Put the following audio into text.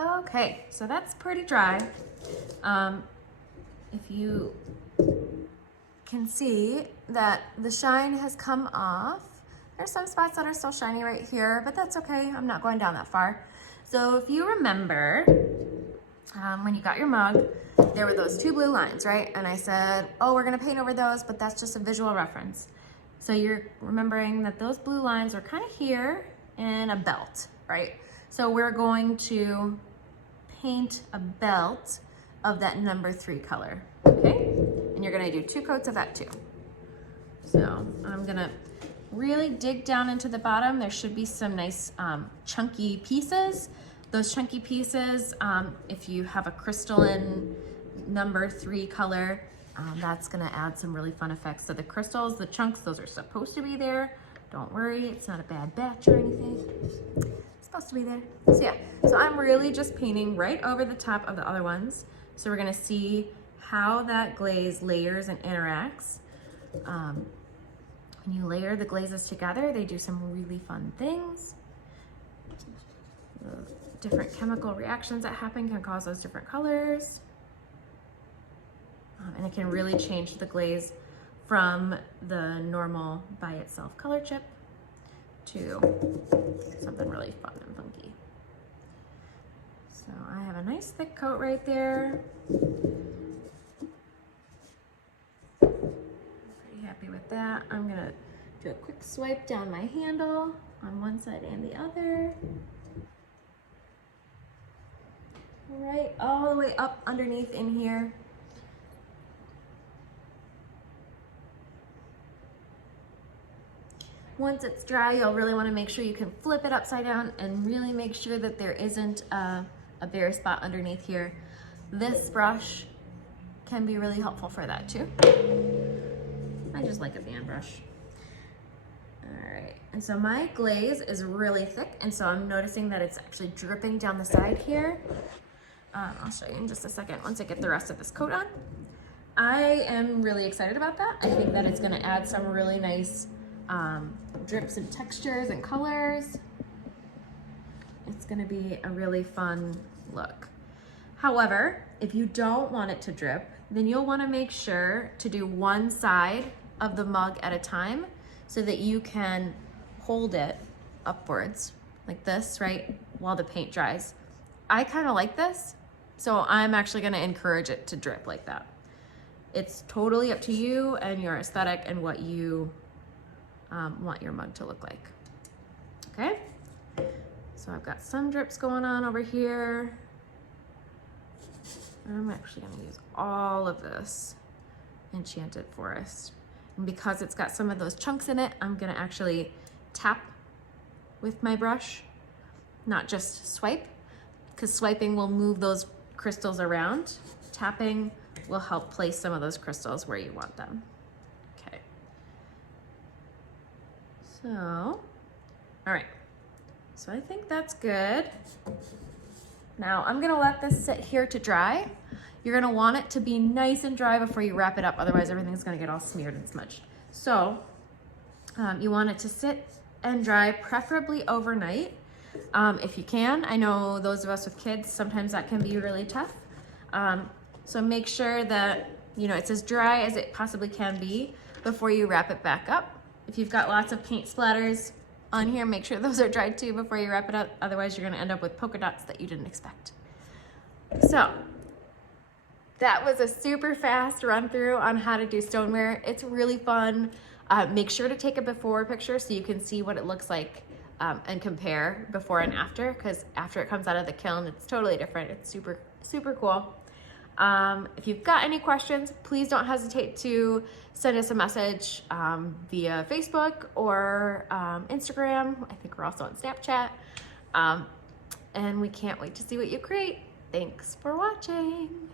Okay, so that's pretty dry. If you can see that the shine has come off. There's some spots that are still shiny right here, but that's okay. I'm not going down that far. So if you remember, when you got your mug, there were those two blue lines, right? And I said, oh, we're gonna paint over those, but that's just a visual reference. So you're remembering that those blue lines are kind of here in a belt, right? So we're going to paint a belt of that number 3 color, okay? And you're gonna do 2 coats of that too. So I'm gonna really dig down into the bottom. There should be some nice chunky pieces. Those chunky pieces, if you have a crystalline number 3 color, that's gonna add some really fun effects. So the crystals, the chunks, those are supposed to be there. Don't worry, it's not a bad batch or anything. It's supposed to be there. So yeah, so I'm really just painting right over the top of the other ones. So we're gonna see how that glaze layers and interacts. When you layer the glazes together, they do some really fun things. The different chemical reactions that happen can cause those different colors. And it can really change the glaze from the normal by itself color chip to something really fun and funky. So I have a nice thick coat right there. Pretty happy with that. I'm gonna do a quick swipe down my handle on one side and the other. Right all the way up underneath in here. Once it's dry, you'll really want to make sure you can flip it upside down and really make sure that there isn't a bare spot underneath here. This brush can be really helpful for that too. I just like a fan brush. All right, and so my glaze is really thick, and so I'm noticing that it's actually dripping down the side here. I'll show you in just a second once I get the rest of this coat on. I am really excited about that. I think that it's gonna add some really nice drips and textures and colors. It's gonna be a really fun look. However, if you don't want it to drip, then you'll wanna make sure to do one side of the mug at a time so that you can hold it upwards like this, right, while the paint dries. I kinda like this, so I'm actually gonna encourage it to drip like that. It's totally up to you and your aesthetic and what you want your mug to look like. Okay, so I've got some drips going on over here. I'm actually gonna use all of this Enchanted Forest. And because it's got some of those chunks in it, I'm gonna actually tap with my brush, not just swipe, because swiping will move those crystals around. Tapping will help place some of those crystals where you want them. Okay. So, all right. So I think that's good. Now I'm gonna let this sit here to dry. You're gonna want it to be nice and dry before you wrap it up, otherwise everything's gonna get all smeared and smudged. So you want it to sit and dry, preferably overnight. If you can. I know those of us with kids, sometimes that can be really tough. So make sure that, you know, it's as dry as it possibly can be before you wrap it back up. If you've got lots of paint splatters on here, make sure those are dried too before you wrap it up. Otherwise you're gonna end up with polka dots that you didn't expect. So that was a super fast run through on how to do stoneware. It's really fun. Make sure to take a before picture so you can see what it looks like and compare before and after, because after it comes out of the kiln, it's totally different. It's super, super cool. If you've got any questions, please don't hesitate to send us a message via Facebook or Instagram. I think we're also on Snapchat. And we can't wait to see what you create. Thanks for watching.